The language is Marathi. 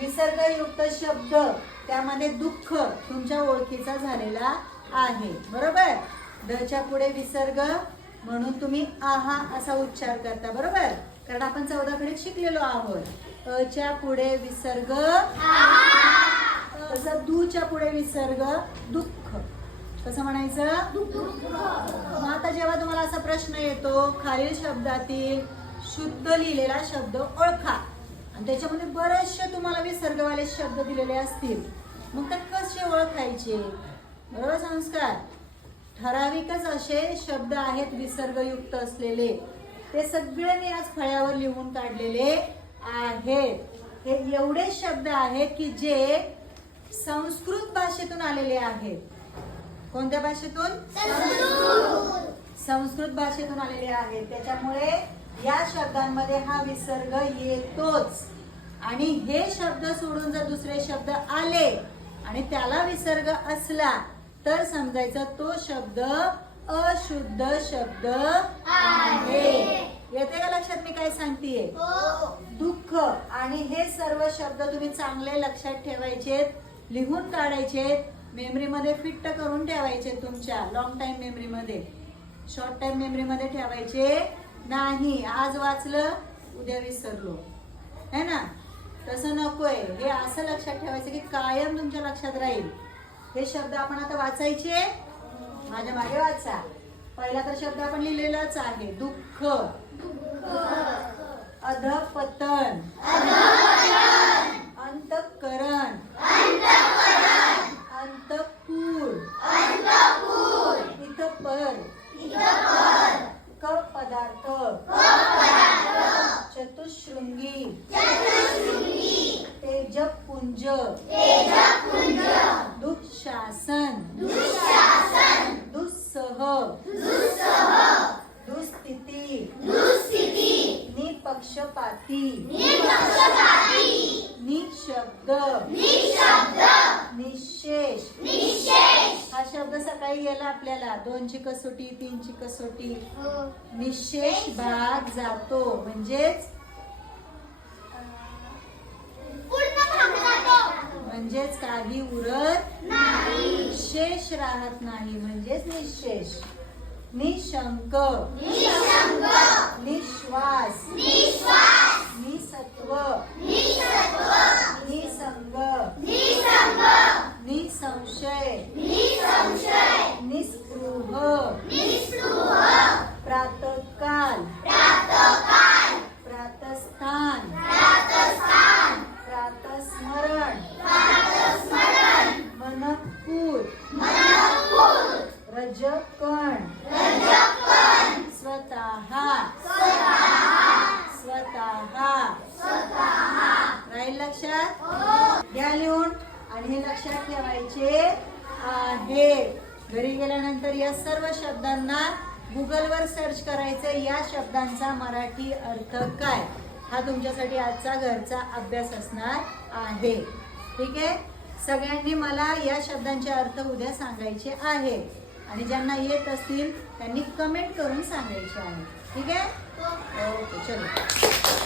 विसर्गयुक्त शब्द त्यामध्ये दुःख तुमच्या ओळखीचा झालेला आहे. बरोबर? दच्या पुढे विसर्ग म्हणून तुम्ही आहा असा उच्चार करता. बरोबर? कारण आपण चौदा खडीत शिकलेलो आहोत. अच्या पुढे विसर्ग तसं दूच्या पुढे विसर्ग दुःख. कसं म्हणायचं? मग आता जेव्हा तुम्हाला असा प्रश्न येतो खालील शब्दातील शुद्ध लिहिलेला शब्द ओळखा. आणि त्याच्यामध्ये बरेचसे तुम्हाला विसर्गवाले शब्द दिलेले असतील. मग ते कसे ओळखायचे? बरोबर संस्कार? ठराविकच असे शब्द आहेत विसर्गयुक्त असलेले. ते सगळे मी आज फळ्यावर लिहून काढलेले आहेत. हे एवढे शब्द आहेत की जे संस्कृत भाषेतून आलेले आहेत. कोणत्या भाषेतून? संस्कृत भाषेतून आलेले आहेत त्याच्यामुळे या शब्दांमध्ये हा विसर्ग येतोच. आणि हे शब्द सोडून जर दुसरे शब्द आले आणि त्याला विसर्ग असला तर समजायचा तो शब्द अशुद्ध शब्द आहे. येते का लक्षात मी काय सांगतेय? दुःख. आणि हे सर्व शब्द तुम्ही चांगले लक्षात ठेवायचेत लिहून काढायचेत मेमरीमध्ये फिट्ट करून ठेवायचे तुमच्या. लॉंग टाइम मेमरीमध्ये शॉर्ट टाइम मेमरीमध्ये ठेवायचे नाही. आज वाचलं उद्या विसरलो. है ना? तसं नकोय. हे असं लक्षात ठेवायचं की कायम तुमच्या लक्षात राहील. हे शब्द आपण आता वाचायचे? माझ्या मागे वाचा. पहिला तर शब्द आपण लिहिलेलाच आहे. दुःख. अधपतन. कर क पदार्थ. चतुशृंगी तेजपुंज. दुःशासन. दुःसह. दुस्थिती. निपक्षपाती. निशब्द. निशेष. सकाळी गेला आपल्याला? दोनची कसोटी तीनची कसोटी. निशेष भाग जातो. म्हणजेच? म्हणजेच काही उरत शेष राहत नाही. म्हणजेच निशेष. निशंक. लक्षात? घ्या लिहून. आणि हे लक्षात ठेवायचे आहे. घरी गेल्यानंतर या सर्व शब्दांना गुगलवर सर्च करायचं. या शब्दांचा मराठी अर्थ काय? हा तुमच्यासाठी आजचा घरचा अभ्यास असणार आहे. ठीक आहे? सगळ्यांनी मला या शब्दांचे अर्थ उद्या सांगायचे आहे. आणि ज्यांना येत असतील त्यांनी कमेंट करून सांगायचे आहे. ठीक आहे? ओके चलो.